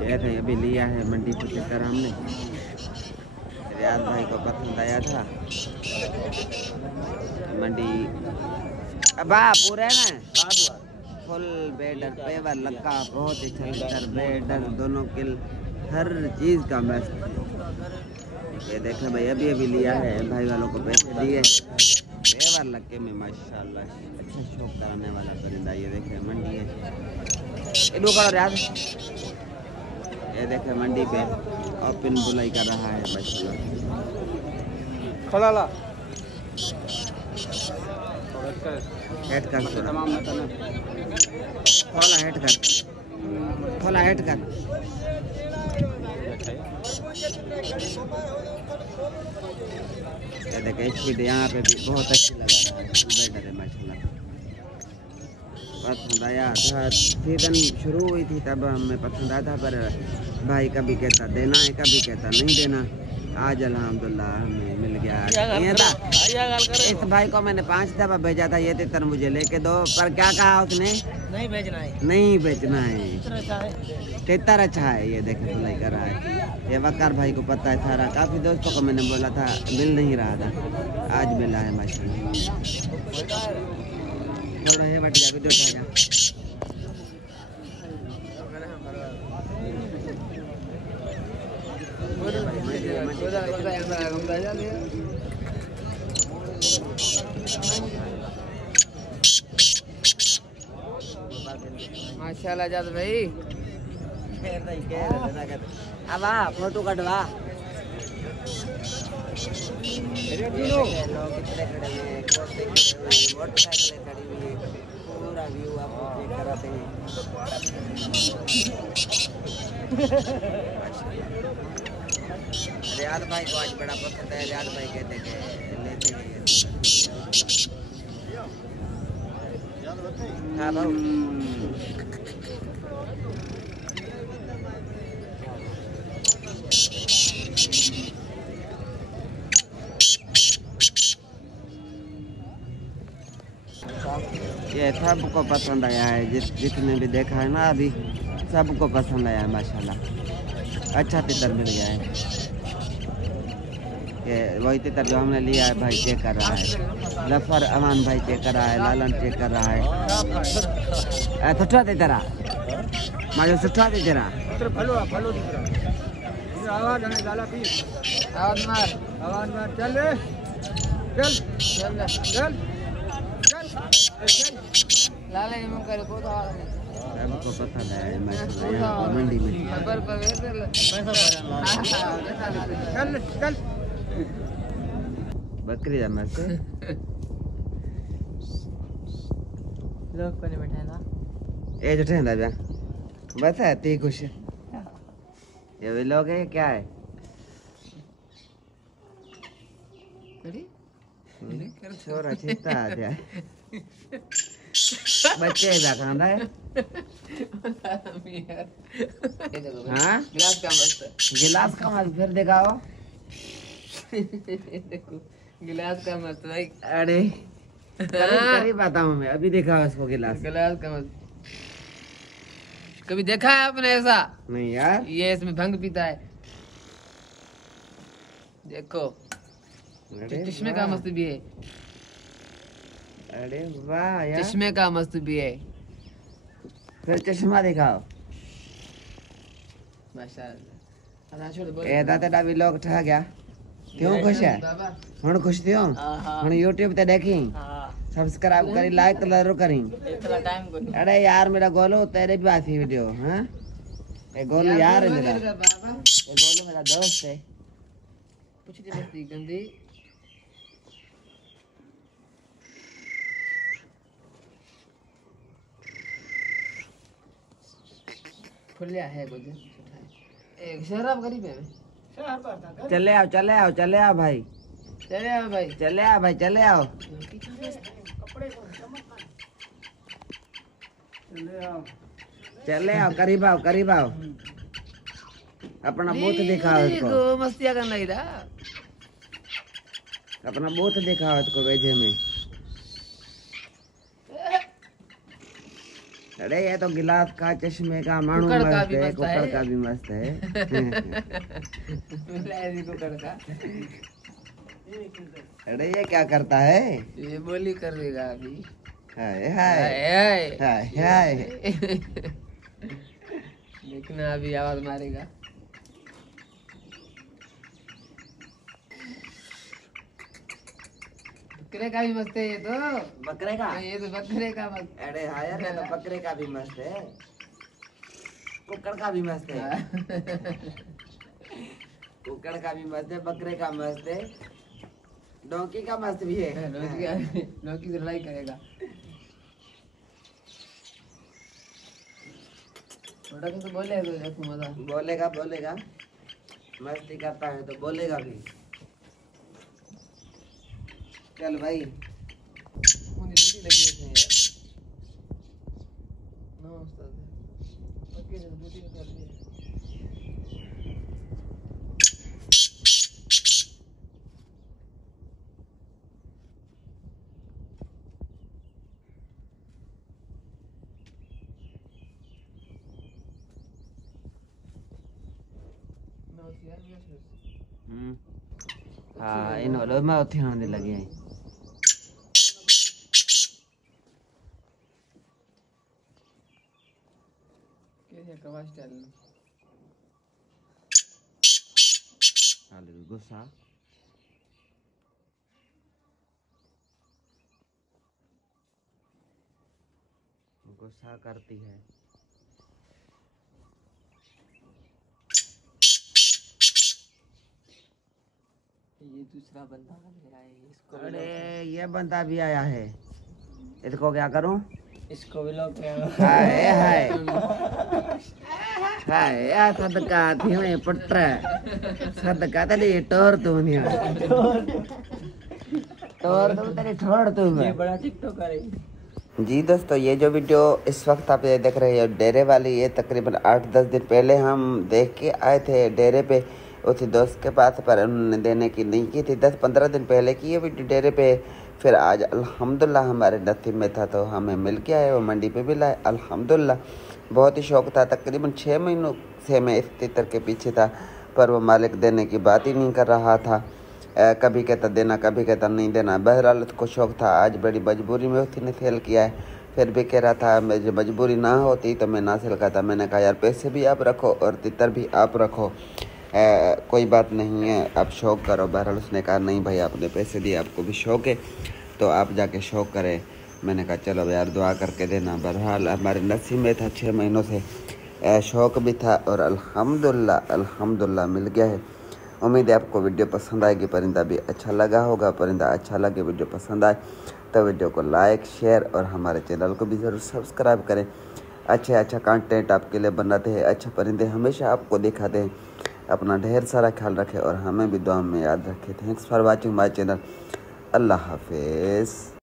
ये थे अभी लिया है मंडी से चक्कर हमने। रियाज भाई को पसंद आया था मंडी। अब पूरे ना फुल बेडर पेवर लगा, बहुत ही छलकर बेडर दोनों किल हर चीज़ का मस्त। ये देखे भाई अभी अभी लिया है, भाई वालों को पैसे दिए। पेवर लगे में माशाल्लाह अच्छा शौक कराने वाला परिंदा। ये देखे मंडी है, इधर करो रियाज। ये देखे मंडी पे ओपन बुलाई कर रहा है माशाल्लाह। खलाला हेड कर खोला, हेड कर खोला, हेड कर। ये देखे स्पीड यहाँ पे भी बहुत अच्छी लगा रहा है, बेटर है माशाल्लाह। पसंद आया था, सीजन शुरू हुई थी तब हमें पसंद आया था, पर भाई कभी कहता देना है कभी कहता नहीं देना। आज अल्हम्दुलिल्लाह हमें मिल गया। ये था इस भाई को मैंने 5 दफा भेजा था ये तितर मुझे लेके दो, पर क्या कहा उसने, नहीं बेचना है, नहीं बेचना है। तितर अच्छा है। ये देखे बुलाई कर रहा है। ये वकार भाई को पता है सारा। काफ़ी दोस्तों को मैंने बोला था, मिल नहीं रहा था, आज मिला है माशाल्लाह। थोड़ा है बट जा वीडियो उठाएगा। माशाल्लाह जाद भाई। अब आ फोटो कटवा। मोटरसाइकिलें खड़ी हुई है, पूरा व्यू आपको चेक कराते हैं। रियाद भाई को आज बड़ा पसंद है। रियाद भाई कहते हैं लेते हैं। हाँ भाऊ ये सबको पसंद आया है, जितने भी देखा है ना अभी सबको पसंद आया है माशाल्लाह। अच्छा तितर मिल गया है। ये वही तितर जो हमने लिया है भाई चेक कर रहा है। जफर अमान भाई चेक कर रहा है, लालन चेक कर रहा है। सुठा तितरा माजो सुठा तितरा। आवाज आने डाला पी, आवाज मार चल रे चल चल चल चल लाले निमन करे बहुत आवाज है। सबको पसंद है माशाल्लाह मंडी में। खबर पर चल चल बकरी जमा से लोग को नहीं बैठा ना ए जो ठंडा बया बस है ती खुश। ये भी लोग है क्या है छोरा चिंता आ जाए बच्चे जा खाना है। हाँ गिलास का मस्त, गिलास का मत फिर दिखाओ। देखो गिलास का मस्त भाई। अरे करीब आता हूँ मैं, अभी दिखाओ इसको गिलास का मस्त। कभी देखा है आपने ऐसा? नहीं यार। ये इसमें भंग पीता है, देखो चश्मे का मस्त भी है। अरे वाह यार, चश्मे का मस्त भी है। फिर चश्मा दिखाओ। माशाल्लाह तेरा भी लोग ठह गया क्यों खुश है हुण खुश थियो हुण यूट्यूब ते देखी सब्सक्राइब करी लाइक जरूर करी। अरे यार मेरा गोलू तेरे भी आती वीडियो। हाँ ये गोलू यार है मेरा, ये गोलू मेरा दोस्त है। पूछती मस्ती गंदी खुलिया है कुछ एक शराब गरीब है। चले आओ चले आओ चले आओ भाई, चले आओ भाई, चले आओ भाई, चले आओ चले आओ, करीब आओ करीब आओ। अपना बूथ दिखाओ इसको, मस्तिया करना इधर। अपना बूथ दिखाओ इसको भेजे में। अरे ये तो गिलास का, चश्मे का, मानू कुकर का मस्त भी है, मस्त कुकर है। का भी मस्त है। मिलाया कुकर का। अरे ये क्या करता है? ये बोली कर देगा अभी। हाय हाय हाय हाय हाय। देखना अभी आवाज मारेगा। बकरे का भी मस्त है ये तो। बकरे का? ये तो बकरे का मस्त। अरे हाँ यार, ये तो बकरे का भी मस्त है, कुकर का भी मस्त है, कुकर का भी मस्त है, बकरे का मस्त है, डोंकी का मस्त भी है। लौकी से लड़ाई करेगा। छोटा तो बोले तो देखो मजा। बोलेगा बोलेगा, मस्ती करता है तो बोलेगा भी। चल भाई। मुझे ड्यूटी लगी है यार। ना उस्ताद। ओके जब ड्यूटी कर रही है। ना यार ये हाँ इन होलो मैं उठी आने लगे हैं। कैसे कवा स्टाइल। हाले गुस्सा। गुस्सा करती है। ये दूसरा बंदा मेरा है इसको। अरे ये बंदा भी आया है, इसको क्या करूं? इसको भी लोग हाय हाय हाय या सदका थी में पुत्र, सदका तेरी टोर तू नहीं, टोर तू तेरी ठोर तू। ये बड़ा टिकटॉकर है। जी दोस्तों, ये जो वीडियो इस वक्त आप ये देख रहे हैं डेरे वाली, ये तकरीबन 8-10 दिन पहले हम देख के आए थे डेरे पे उसी दोस्त के पास, पर उन्होंने देने की नहीं की थी। 10-15 दिन पहले की ये वीडियो डेरे पे। फिर आज अल्हम्दुलिल्लाह हमारे नसीब में था तो हमें मिल के आए, वो मंडी पे भी लाए अल्हम्दुलिल्लाह। बहुत ही शौक़ था, तकरीबन 6 महीनों से मैं इस तितर के पीछे था, पर वो मालिक देने की बात ही नहीं कर रहा था। कभी कहता देना, कभी कहता नहीं देना। बहरहाल उसको शौक़ था, आज बड़ी मजबूरी में उसने सेल किया है। फिर भी कह रहा था मुझे मजबूरी ना होती तो मैं ना सेल करता। मैंने कहा यार पैसे भी आप रखो और तितर भी आप रखो, कोई बात नहीं है, आप शौक़ करो। बहरहाल उसने कहा नहीं भाई आपने पैसे दिए, आपको भी शौक़ है तो आप जाके शौक़ करें। मैंने कहा चलो यार दुआ करके देना। बहरहाल हमारे नसीब में था, 6 महीनों से शौक़ भी था और अल्हम्दुलिल्लाह अल्हम्दुलिल्लाह मिल गया है। उम्मीद है आपको वीडियो पसंद आएगी, परिंदा भी अच्छा लगा होगा। परिंदा अच्छा लगे, वीडियो पसंद आए तो वीडियो को लाइक शेयर और हमारे चैनल को भी ज़रूर सब्सक्राइब करें। अच्छा कंटेंट आपके लिए बनाते हैं, अच्छे परिंदे हमेशा आपको दिखाते हैं। अपना ढेर सारा ख्याल रखें और हमें भी दुआ में याद रखें। Thanks for watching my channel. Allah हाफिज़।